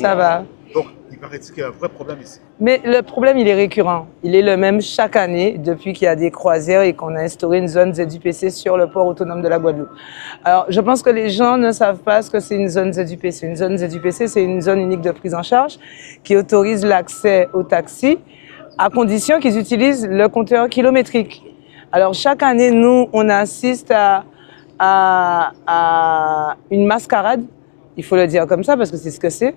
Ça va. Donc, il paraît qu'il y a un vrai problème ici. Mais le problème, il est récurrent. Il est le même chaque année depuis qu'il y a des croisières et qu'on a instauré une zone ZUPC sur le port autonome de la Guadeloupe. Alors, je pense que les gens ne savent pas ce que c'est une zone ZUPC. Une zone ZUPC, c'est une zone unique de prise en charge qui autorise l'accès aux taxis à condition qu'ils utilisent le compteur kilométrique. Alors, chaque année, nous, on assiste à une mascarade, il faut le dire comme ça parce que c'est ce que c'est.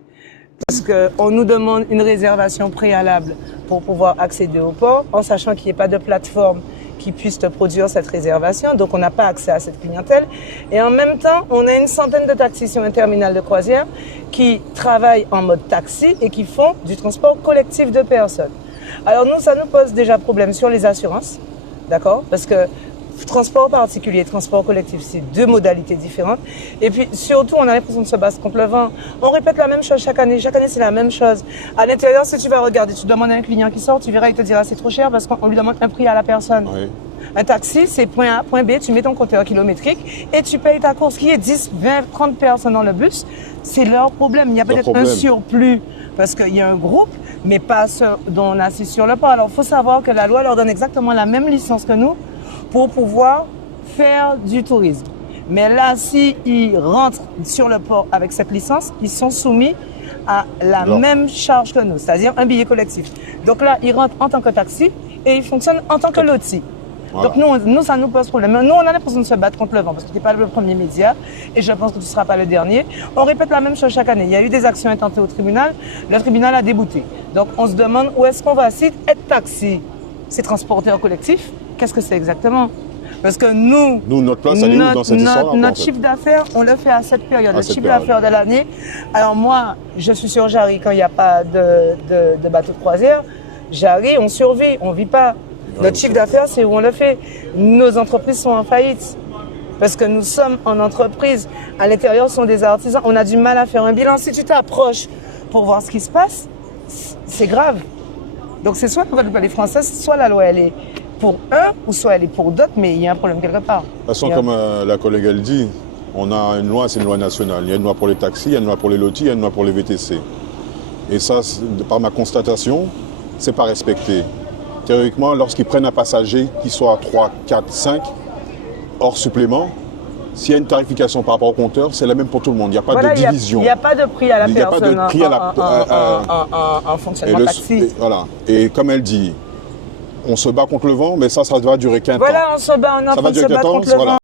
Parce qu'on nous demande une réservation préalable pour pouvoir accéder au port, en sachant qu'il n'y a pas de plateforme qui puisse te produire cette réservation, donc on n'a pas accès à cette clientèle. Et en même temps, on a une centaine de taxis sur un terminal de croisière qui travaillent en mode taxi et qui font du transport collectif de personnes. Alors nous, ça nous pose déjà problème sur les assurances, d'accord? Parce que transport particulier, transport collectif, c'est deux modalités différentes. Et puis surtout, on a l'impression de se battre contre le vent. On répète la même chose chaque année c'est la même chose. À l'intérieur, si tu vas regarder, tu demandes à un client qui sort, tu verras, il te dira c'est trop cher parce qu'on lui demande un prix à la personne. Oui. Un taxi, c'est point A, point B, tu mets ton compteur kilométrique et tu payes ta course. Qui est 10, 20, 30 personnes dans le bus, c'est leur problème. Il y a peut-être un surplus parce qu'il y a un groupe, mais pas ceux dont on assiste sur le port. Alors, il faut savoir que la loi leur donne exactement la même licence que nous pour pouvoir faire du tourisme. Mais là, s'ils rentrent sur le port avec cette licence, ils sont soumis à la même charge que nous, c'est-à-dire un billet collectif. Donc là, ils rentrent en tant que taxi et ils fonctionnent en tant que loti. Voilà. Donc nous, ça nous pose problème. Nous, on a l'impression de se battre contre le vent parce que tu n'es pas le premier média et je pense que tu ne seras pas le dernier. On répète la même chose chaque année. Il y a eu des actions intentées au tribunal. Le tribunal a débouté. Donc on se demande où est-ce qu'on va. Si être taxi, c'est transporter en collectif, qu'est-ce que c'est exactement? Parce que nous notre place, elle est où dans cette histoire-là? Notre chiffre d'affaires, on le fait à cette période. Le chiffre d'affaires de l'année. Alors moi, je suis sur Jarry quand il n'y a pas de bateau de croisière. Jarry, on survit, on ne vit pas. Notre chiffre d'affaires, c'est où on le fait. Nos entreprises sont en faillite. Parce que nous sommes en entreprise. À l'intérieur, ce sont des artisans. On a du mal à faire un bilan. Si tu t'approches pour voir ce qui se passe, c'est grave. Donc c'est soit la loi française, soit la loi elle est pour un, ou soit elle est pour d'autres, mais il y a un problème quelque part. De toute façon, comme la collègue elle dit, on a une loi, c'est une loi nationale. Il y a une loi pour les taxis, il y a une loi pour les lotis, il y a une loi pour les VTC. Et ça, par ma constatation, c'est pas respecté. Théoriquement, lorsqu'ils prennent un passager, qu'il soit 3, 4, 5, hors supplément, s'il y a une tarification par rapport au compteur, c'est la même pour tout le monde. Il n'y a pas de division. Il n'y a pas de prix à la personne. Il n'y a pas de prix en fonctionnement taxi. Voilà. Et comme elle dit, on se bat contre le vent, mais ça va durer qu'un temps. Voilà, on se bat, on est en train de se battre contre le vent.